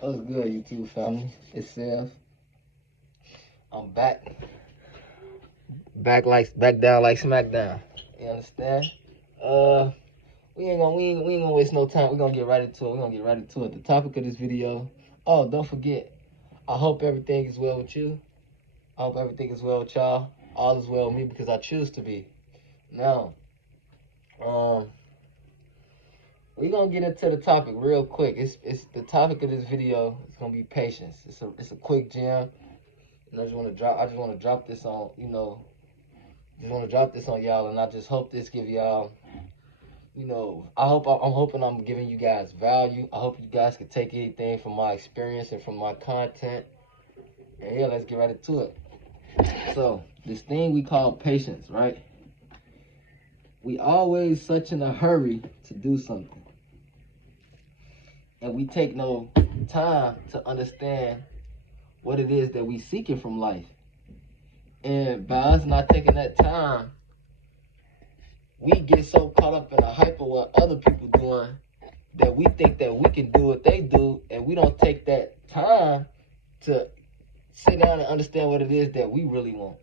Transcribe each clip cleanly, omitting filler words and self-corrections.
What's good, YouTube family? It's Seth. I'm back. Back down like SmackDown. You understand? We ain't gonna waste no time. We're gonna get right into it. The topic of this video. Oh, don't forget. I hope everything is well with you. I hope everything is well with y'all. All is well with me because I choose to be. Now, we're gonna get into the topic real quick. It's the topic of this video. It's gonna be patience. It's a quick gem. And I just want to drop this on, y'all, and I just hope this give y'all, I'm hoping I'm giving you guys value. I hope you guys can take anything from my experience and from my content. And yeah, let's get right into it. So, this thing we call patience, right? We always such in a hurry to do something. And we take no time to understand what it is that we seeking from life. And by us not taking that time, we get so caught up in the hype of what other people doing that we think that we can do what they do, and we don't take that time to sit down and understand what it is that we really want.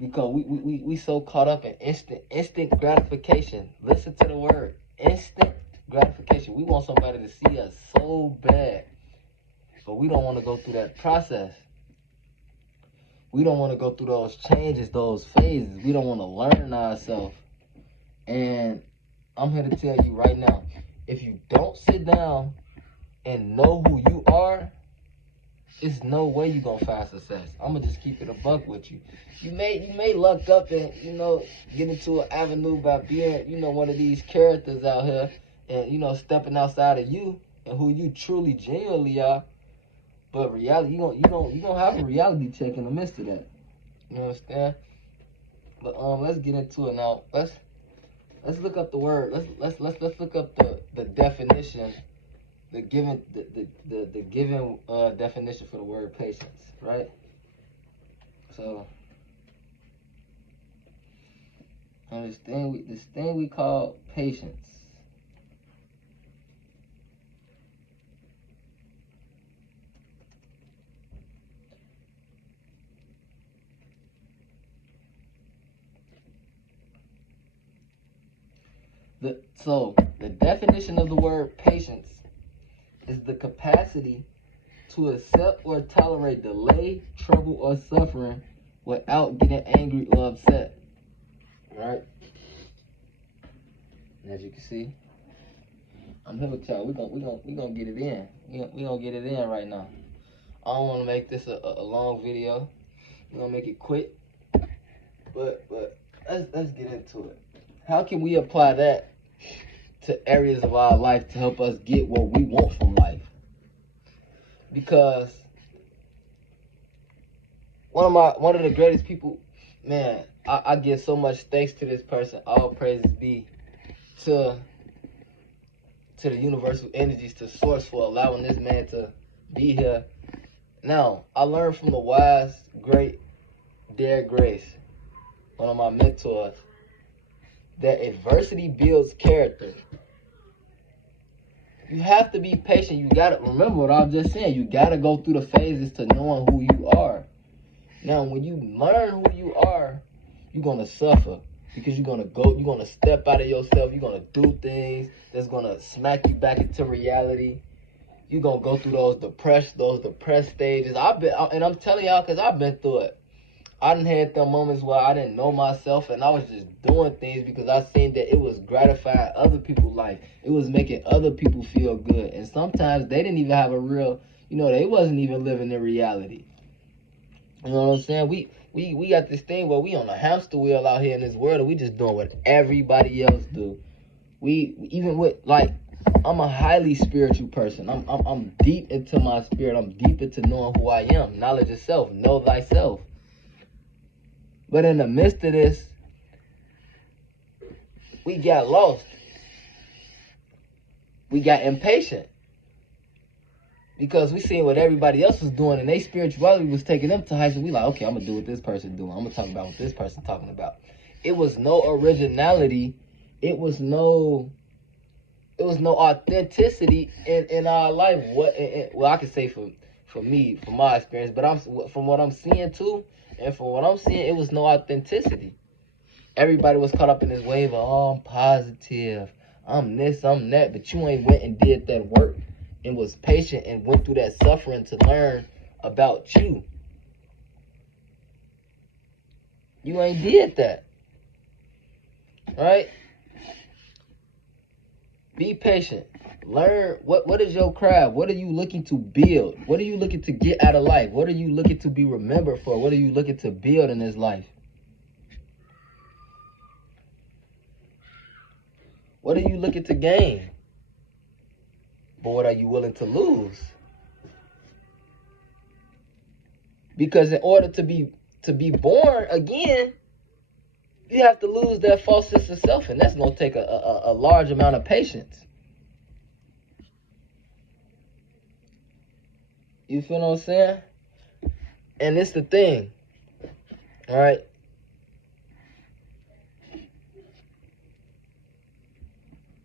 Because we so caught up in instant gratification. Listen to the word, instant gratification. We want somebody to see us so bad, but we don't want to go through that process. We don't want to go through those changes, those phases. We don't want to learn ourselves. And I'm here to tell you right now, if you don't sit down and know who you are, there's no way you're going to find success. I'm going to just keep it a buck with you. You may luck up and, get into an avenue by being, one of these characters out here and, stepping outside of you and who you truly, genuinely are. But reality, you gonna have a reality check in the midst of that. You understand? But let's get into it now. Let's look up the word. Let's look up the definition, the given definition for the word patience, right? So this thing we call patience. The definition of the word patience is the capacity to accept or tolerate delay, trouble, or suffering without getting angry or upset. Right? And as you can see, I'm here with y'all. We gonna get it in. We gonna get it in right now. I don't want to make this a long video. We're gonna make it quick. But let's get into it. How can we apply that to areas of our life to help us get what we want from life? Because one of the greatest people, man, I give so much thanks to this person. All praises be to the universal energies, to source, for allowing this man to be here. Now, I learned from the wise, great Derek Grace, one of my mentors, that adversity builds character. You have to be patient. You gotta remember what I was just saying. You gotta go through the phases to knowing who you are. Now, when you learn who you are, you're gonna suffer because you're gonna step out of yourself. You're gonna do things that's gonna smack you back into reality. You're gonna go through those depressed stages. And I'm telling y'all, cause I've been through it. I done had them moments where I didn't know myself and I was just doing things because I seen that it was gratifying other people's life. It was making other people feel good. And sometimes they didn't even have a real, they wasn't even living in reality. You know what I'm saying? We got this thing where we on a hamster wheel out here in this world and we just doing what everybody else do. I'm a highly spiritual person. I'm deep into my spirit. I'm deep into knowing who I am. Knowledge of self. Know thyself. But in the midst of this, we got lost. We got impatient. Because we seen what everybody else was doing and their spirituality was taking them to heights. And we like, okay, I'm going to do what this person doing. I'm going to talk about what this person talking about. It was no originality. It was no it was no authenticity in our life. Well, I can say for me, from my experience, but from what I'm seeing too, and from what I'm seeing, it was no authenticity. Everybody was caught up in this wave of, oh, I'm positive, I'm this, I'm that, but you ain't went and did that work and was patient and went through that suffering to learn about you. You ain't did that, right? Be patient. Learn what is your craft? What are you looking to build? What are you looking to get out of life? What are you looking to be remembered for? What are you looking to build in this life? What are you looking to gain? But what are you willing to lose? Because in order to be born again, you have to lose that false sense of self, and that's gonna take a large amount of patience. You feel what I'm saying? And it's the thing, all right?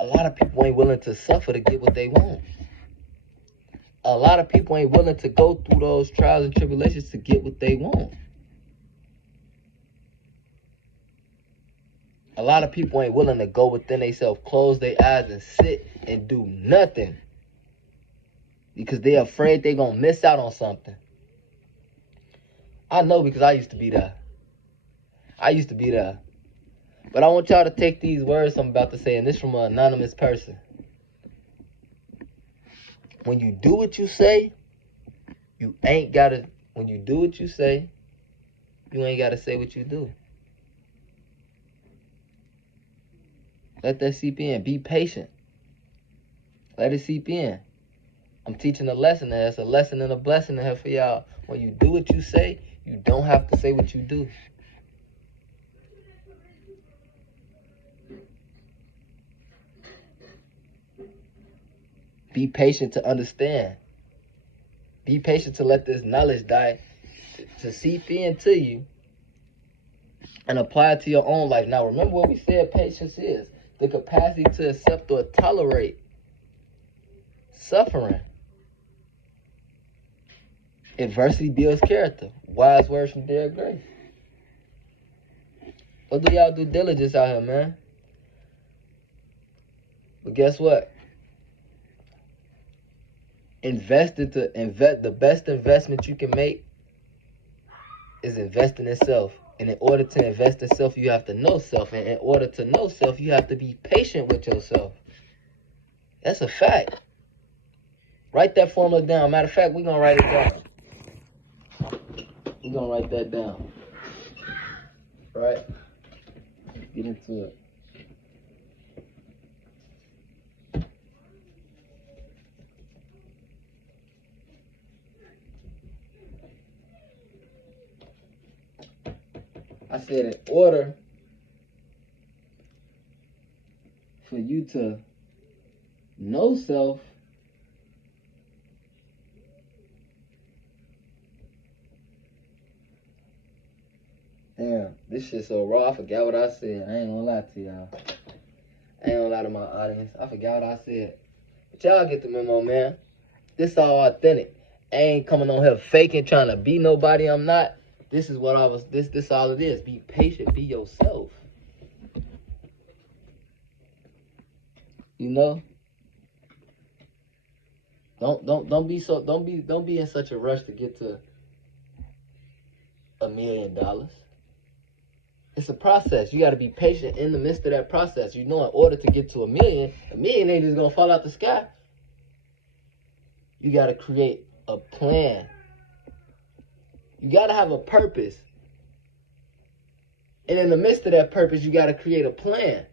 A lot of people ain't willing to suffer to get what they want. A lot of people ain't willing to go through those trials and tribulations to get what they want. A lot of people ain't willing to go within themselves, close their eyes and sit and do nothing because they're afraid they're going to miss out on something. I know because I used to be there. But I want y'all to take these words I'm about to say, and this from an anonymous person. When you do what you say, you ain't got to, when you do what you say, you ain't got to say what you do. Let that seep in. Be patient. Let it seep in. I'm teaching a lesson, and that's a lesson and a blessing in here for y'all. When you do what you say, you don't have to say what you do. Be patient to understand. Be patient to let this knowledge to seep into you and apply it to your own life. Now, remember what we said patience is. The capacity to accept or tolerate suffering. Adversity builds character. Wise words from Derek Grace. What do y'all due diligence out here, man? But guess what? The best investment you can make is investing in self. And in order to invest in self, you have to know self. And in order to know self, you have to be patient with yourself. That's a fact. Write that formula down. Matter of fact, we're going to write it down. We're going to write that down. Right? Get into it. I said in order for you to know self, damn, this shit so raw, I forgot what I said. I ain't gonna lie to y'all. I ain't gonna lie to my audience. I forgot what I said. But y'all get the memo, man. This all authentic. I ain't coming on here faking, trying to be nobody I'm not. This is what I was, this all it is. Be patient, be yourself. You know? Don't be in such a rush to get to $1 million. It's a process. You got to be patient in the midst of that process. You know, in order to get to $1 million ain't just gonna fall out the sky. You got to create a plan. You got to have a purpose. And in the midst of that purpose, you got to create a plan.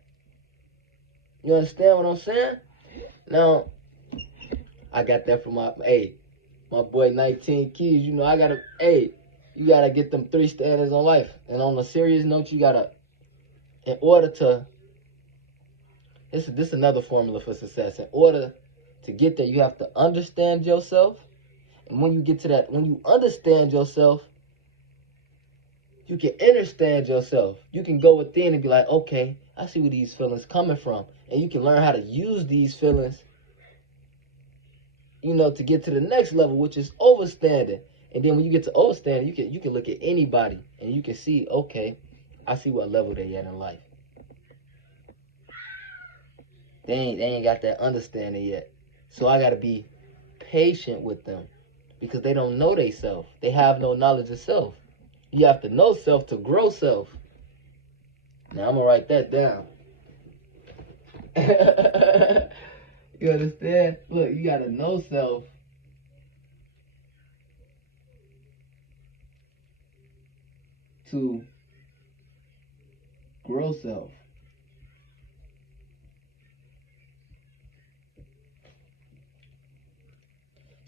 You understand what I'm saying? Now, I got that from my boy 19 Keys. You know, you got to get them 3 standards on life. And on a serious note, you got to, in order to, this is another formula for success. In order to get there, you have to understand yourself. And when you get to that, when you understand yourself, you can understand yourself. You can go within and be like, okay, I see where these feelings coming from. And you can learn how to use these feelings, you know, to get to the next level, which is overstanding. And then when you get to overstanding, you can look at anybody and you can see, okay, I see what level they at in life. They ain't got that understanding yet. So I gotta be patient with them because they don't know they self. They have no knowledge of self. You have to know self to grow self. Now I'm gonna write that down. You understand? Look, you gotta know self to grow self.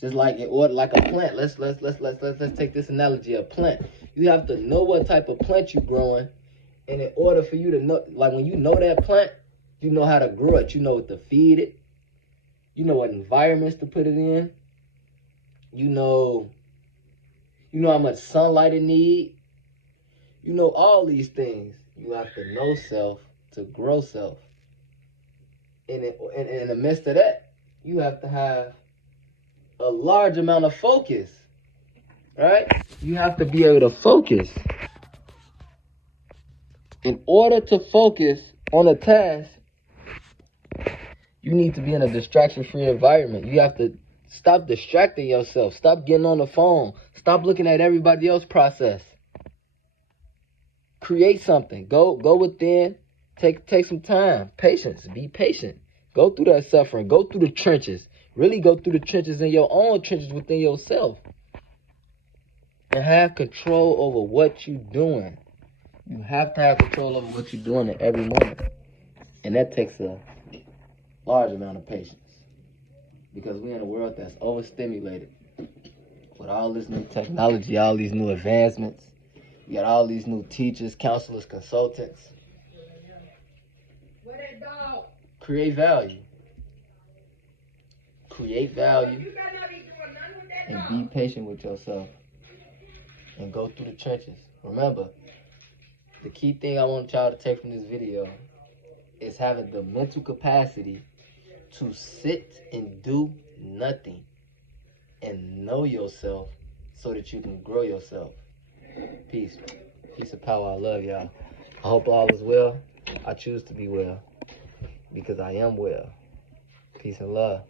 Just like in order, like a plant. Let's take this analogy. A plant. You have to know what type of plant you're growing, and in order for you to know, like when you know that plant, you know how to grow it. You know what to feed it. You know what environments to put it in. You know how much sunlight it needs. You know all these things. You have to know self to grow self. And in the midst of that, you have to have a large amount of focus, right? You have to be able to focus. In order to focus on a task, you need to be in a distraction-free environment. You have to stop distracting yourself. Stop getting on the phone. Stop looking at everybody else's process. Create something. Go within. Take some time. Patience. Be patient. Go through that suffering. Go through the trenches. Really go through the trenches in your own trenches within yourself. And have control over what you're doing. You have to have control over what you're doing at every moment. And that takes a large amount of patience. Because we're in a world that's overstimulated. With all this new technology, all these new advancements. You got all these new teachers, counselors, consultants. Create value. Create value. And be patient with yourself. And go through the trenches. Remember, the key thing I want y'all to take from this video is having the mental capacity to sit and do nothing and know yourself so that you can grow yourself. Peace. Peace and power. I love y'all. I hope all is well. I choose to be well because I am well. Peace and love.